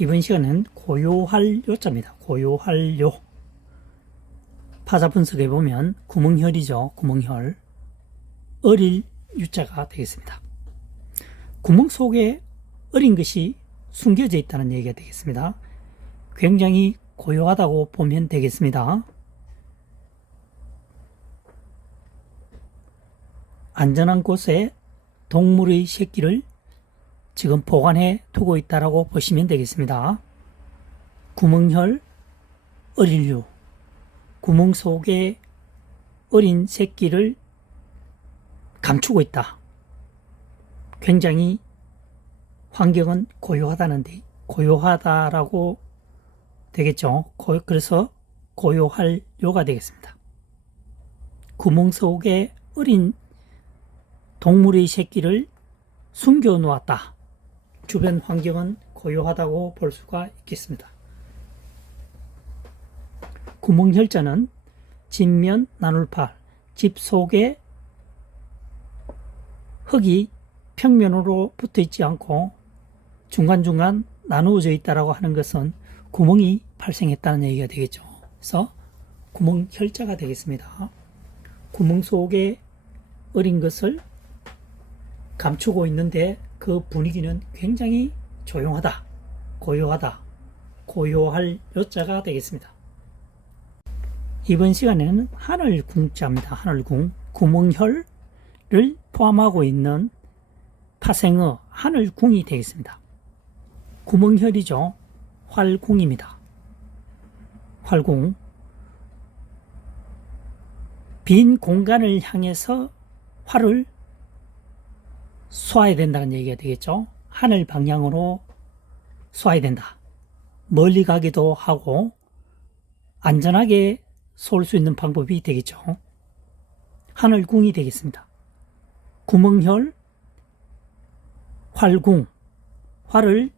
이번 시간은 고요할 요자입니다. 고요할 요. 파자 분석해 보면 구멍혈이죠. 구멍혈. 어릴 유자가 되겠습니다. 구멍 속에 어린 것이 숨겨져 있다는 얘기가 되겠습니다. 굉장히 고요하다고 보면 되겠습니다. 안전한 곳에 동물의 새끼를 지금 보관해 두고 있다라고 보시면 되겠습니다. 구멍혈, 어릴류, 구멍 속에 어린 새끼를 감추고 있다. 굉장히 환경은 고요하다라고 되겠죠. 그래서 고요할 요가 되겠습니다. 구멍 속에 어린 동물의 새끼를 숨겨 놓았다. 주변 환경은 고요하다고 볼 수가 있겠습니다. 구멍혈자는 집면 나눌팔, 집 속에 흙이 평면으로 붙어 있지 않고 중간중간 나누어져 있다라고 하는 것은 구멍이 발생했다는 얘기가 되겠죠. 그래서 구멍혈자가 되겠습니다. 구멍 속에 어린 것을 감추고 있는데 그 분위기는 굉장히 조용하다, 고요하다, 고요할 요자가 되겠습니다. 이번 시간에는 하늘궁자입니다. 하늘궁, 구멍혈을 포함하고 있는 파생어 하늘궁이 되겠습니다. 구멍혈이죠. 활궁입니다. 활궁, 빈 공간을 향해서 활을 쏘아야 된다는 얘기가 되겠죠. 하늘 방향으로 쏘아야 된다. 멀리 가기도 하고 안전하게 쏠 수 있는 방법이 되겠죠. 하늘궁이 되겠습니다. 구멍혈, 활궁, 활을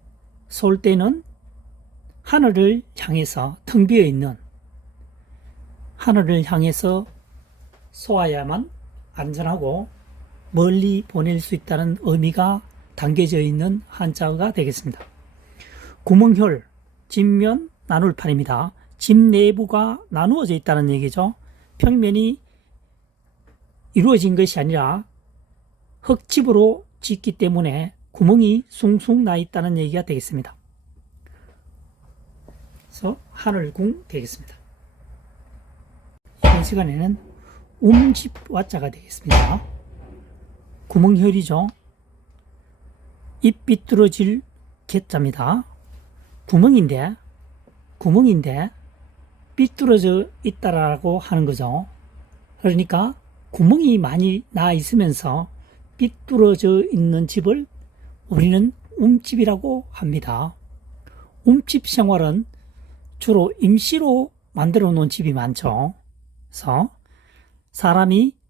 쏠 때는 하늘을 향해서 텅 비어 있는 하늘을 향해서 쏘아야만 안전하고 멀리 보낼 수 있다는 의미가 담겨져 있는 한자어가 되겠습니다. 구멍혈, 집면 나눌판입니다. 집 내부가 나누어져 있다는 얘기죠. 평면이 이루어진 것이 아니라 흙집으로 짓기 때문에 구멍이 숭숭 나 있다는 얘기가 되겠습니다. 그래서 하늘궁 되겠습니다. 이번 시간에는 움집와자가 되겠습니다. 구멍혈이죠. 입 비뚤어질 개자입니다. 구멍인데 삐뚤어져 있다라고 하는 거죠. 그러니까 구멍이 많이 나 있으면서 삐뚤어져 있는 집을 우리는 움집이라고 합니다. 움집 생활은 주로 임시로 만들어 놓은 집이 많죠. 그래서 사람이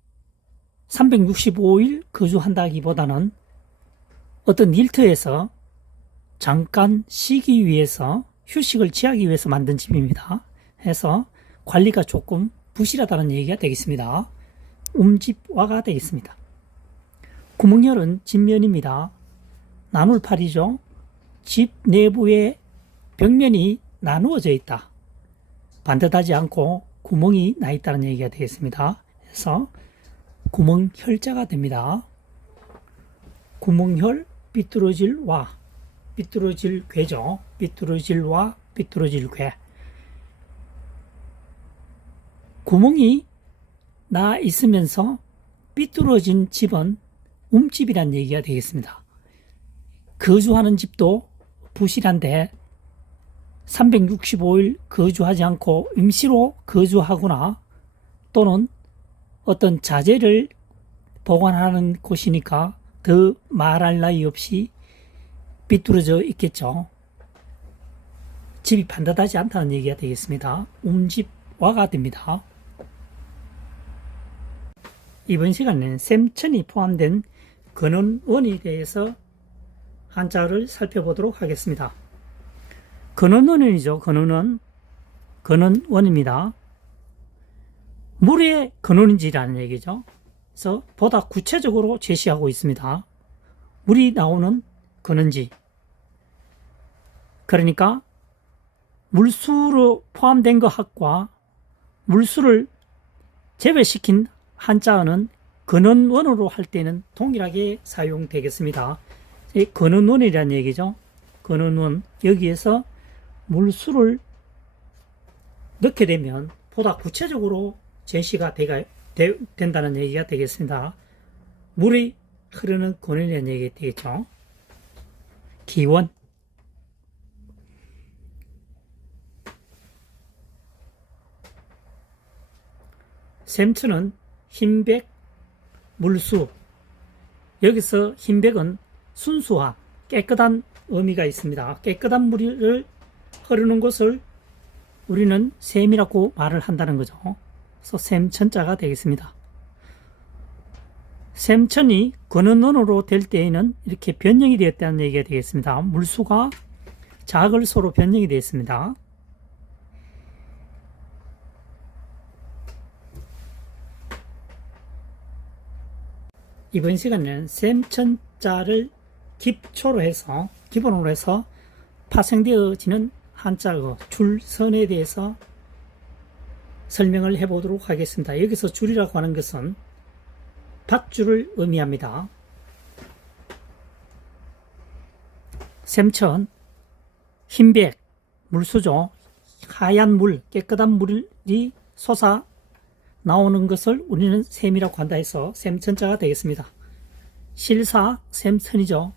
365일 거주한다기보다는 어떤 일터에서 잠깐 쉬기 위해서 휴식을 취하기 위해서 만든 집입니다. 해서 관리가 조금 부실하다는 얘기가 되겠습니다. 움집화가 되겠습니다. 구멍혈은 집면입니다. 나눌팔이죠. 집 내부에 벽면이 나누어져 있다. 반듯하지 않고 구멍이 나 있다는 얘기가 되겠습니다. 그래서 구멍혈자가 됩니다. 구멍혈, 삐뚤어질 와, 삐뚤어질 괴죠. 삐뚤어질 와, 삐뚤어질 괴. 구멍이 나 있으면서 삐뚤어진 집은 움집이란 얘기가 되겠습니다. 거주하는 집도 부실한데 365일 거주하지 않고 임시로 거주하거나 또는 어떤 자재를 보관하는 곳이니까 더 말할 나위 없이 삐뚤어져 있겠죠. 집이 반듯하지 않다는 얘기가 되겠습니다. 움집화가 됩니다. 이번 시간에는 셈천이 포함된 근원원에 대해서 한자어를 살펴보도록 하겠습니다. 근원원이죠. 근원원입니다. 물의 근원인지라는 얘기죠. 그래서 보다 구체적으로 제시하고 있습니다. 물이 나오는 근원지, 그러니까 물수로 포함된 것과 물수를 제외시킨 한자어는 근원원어로 할 때는 동일하게 사용되겠습니다. 근원원이라는 얘기죠. 근원원. 여기에서 물수를 넣게 되면 보다 구체적으로 제시가 된다는 얘기가 되겠습니다. 물이 흐르는 근원이라는 얘기가 되겠죠. 기원. 샘천은 흰백, 물수. 여기서 흰백은 순수한, 깨끗한 의미가 있습니다. 깨끗한 물을 흐르는 곳을 우리는 샘이라고 말을 한다는 거죠. 그래서 샘천자가 되겠습니다. 샘천이 근원원어로 될 때에는 이렇게 변형이 되었다는 얘기가 되겠습니다. 물수가 자글소로 변형이 되었습니다. 이번 시간에는 샘천자를 기초로 해서, 기본으로 해서 파생되어지는 한자어 줄선에 대해서 설명을 해보도록 하겠습니다. 여기서 줄이라고 하는 것은 밧줄을 의미합니다. 샘천, 흰백, 물수죠. 하얀 물, 깨끗한 물이 솟아 나오는 것을 우리는 샘이라고 한다 해서 샘천자가 되겠습니다. 실사, 샘천이죠.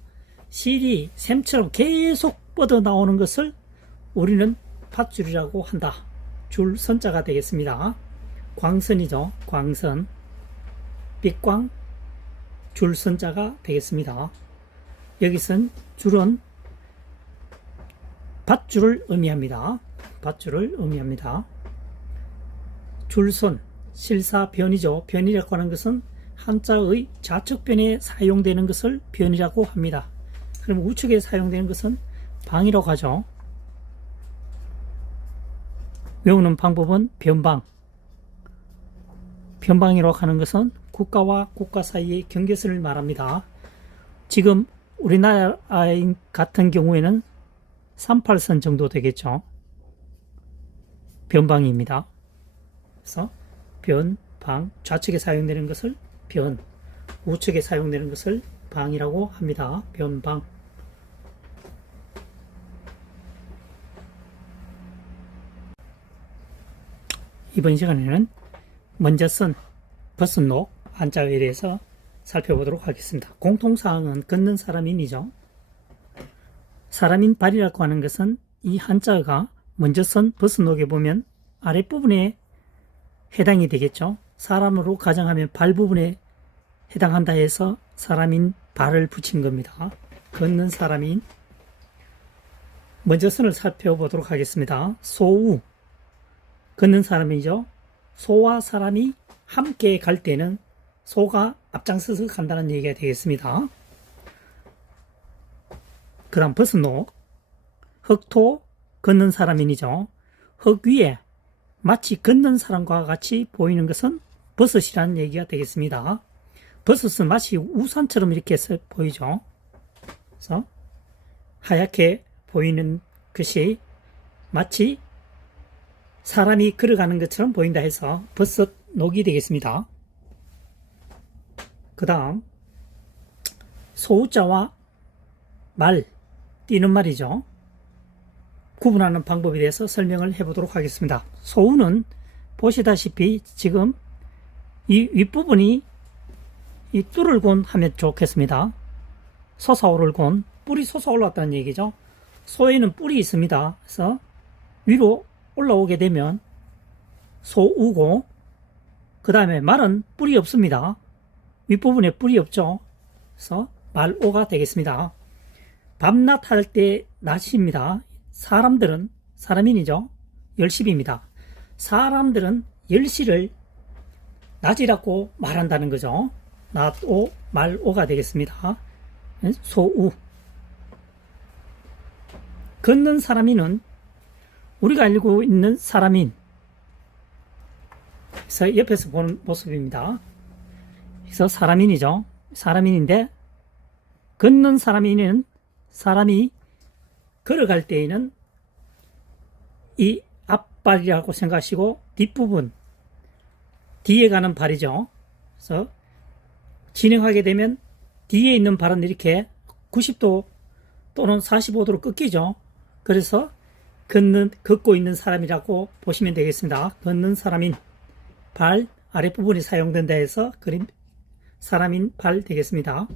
실이 샘처럼 계속 뻗어 나오는 것을 우리는 밧줄이라고 한다. 줄선자가 되겠습니다. 광선이죠. 광선. 빛광, 줄선자가 되겠습니다. 여기선 줄은 밧줄을 의미합니다. 밧줄을 의미합니다. 줄선, 실사, 변이죠. 변이라고 하는 것은 한자의 좌측변에 사용되는 것을 변이라고 합니다. 그럼 우측에 사용되는 것은 방이라고 하죠. 외우는 방법은 변방. 변방이라고 하는 것은 국가와 국가 사이의 경계선을 말합니다. 지금 우리나라 같은 경우에는 38선 정도 되겠죠. 변방입니다. 그래서 변, 방, 좌측에 사용되는 것을 변, 우측에 사용되는 것을 방이라고 합니다. 변방. 이번 시간에는 먼저 쓴 벗은록 한자에 대해서 살펴보도록 하겠습니다. 공통사항은 걷는 사람인이죠. 사람인 발이라고 하는 것은 이 한자가 먼저 쓴 벗은록에 보면 아랫부분에 해당이 되겠죠. 사람으로 가정하면 발 부분에 해당한다 해서 사람인 발을 붙인 겁니다. 걷는 사람인. 먼저 선을 살펴보도록 하겠습니다. 소우. 걷는 사람이죠. 소와 사람이 함께 갈 때는 소가 앞장서서 간다는 얘기가 되겠습니다. 그 다음 벗은록. 흙토, 걷는 사람인이죠. 흙 위에 마치 걷는 사람과 같이 보이는 것은 버섯이라는 얘기가 되겠습니다. 버섯은 마치 우산처럼 이렇게 해서 보이죠. 그래서 하얗게 보이는 것이 마치 사람이 걸어가는 것처럼 보인다 해서 벗은록이 되겠습니다. 그 다음 소우자와 말, 뛰는 말이죠. 구분하는 방법에 대해서 설명을 해보도록 하겠습니다. 소우는 보시다시피 지금 이 윗부분이 이 뚫을 곤 하면 좋겠습니다. 솟아오를 곤, 뿔이 솟아올랐다는 얘기죠. 소에는 뿔이 있습니다. 그래서 위로 올라오게 되면 소우고, 그 다음에 말은 뿔이 없습니다. 윗부분에 뿔이 없죠. 그래서 말오가 되겠습니다. 밤낮 할 때 낮입니다. 사람들은, 사람인이죠. 10시입니다. 사람들은 10시를 낮이라고 말한다는 거죠. 낮오, 말오가 되겠습니다. 소우. 걷는 사람인은 우리가 알고 있는 사람인. 그래서 옆에서 보는 모습입니다. 그래서 사람인이죠. 사람인인데 걷는 사람인은 사람이 걸어갈 때에는 이 앞발이라고 생각하시고 뒷부분, 뒤에 가는 발이죠. 그래서 진행하게 되면 뒤에 있는 발은 이렇게 90도 또는 45도로 꺾이죠. 그래서 걷고 있는 사람이라고 보시면 되겠습니다. 걷는 사람인 발 아랫부분이 사용된다 해서 사람인 발 되겠습니다.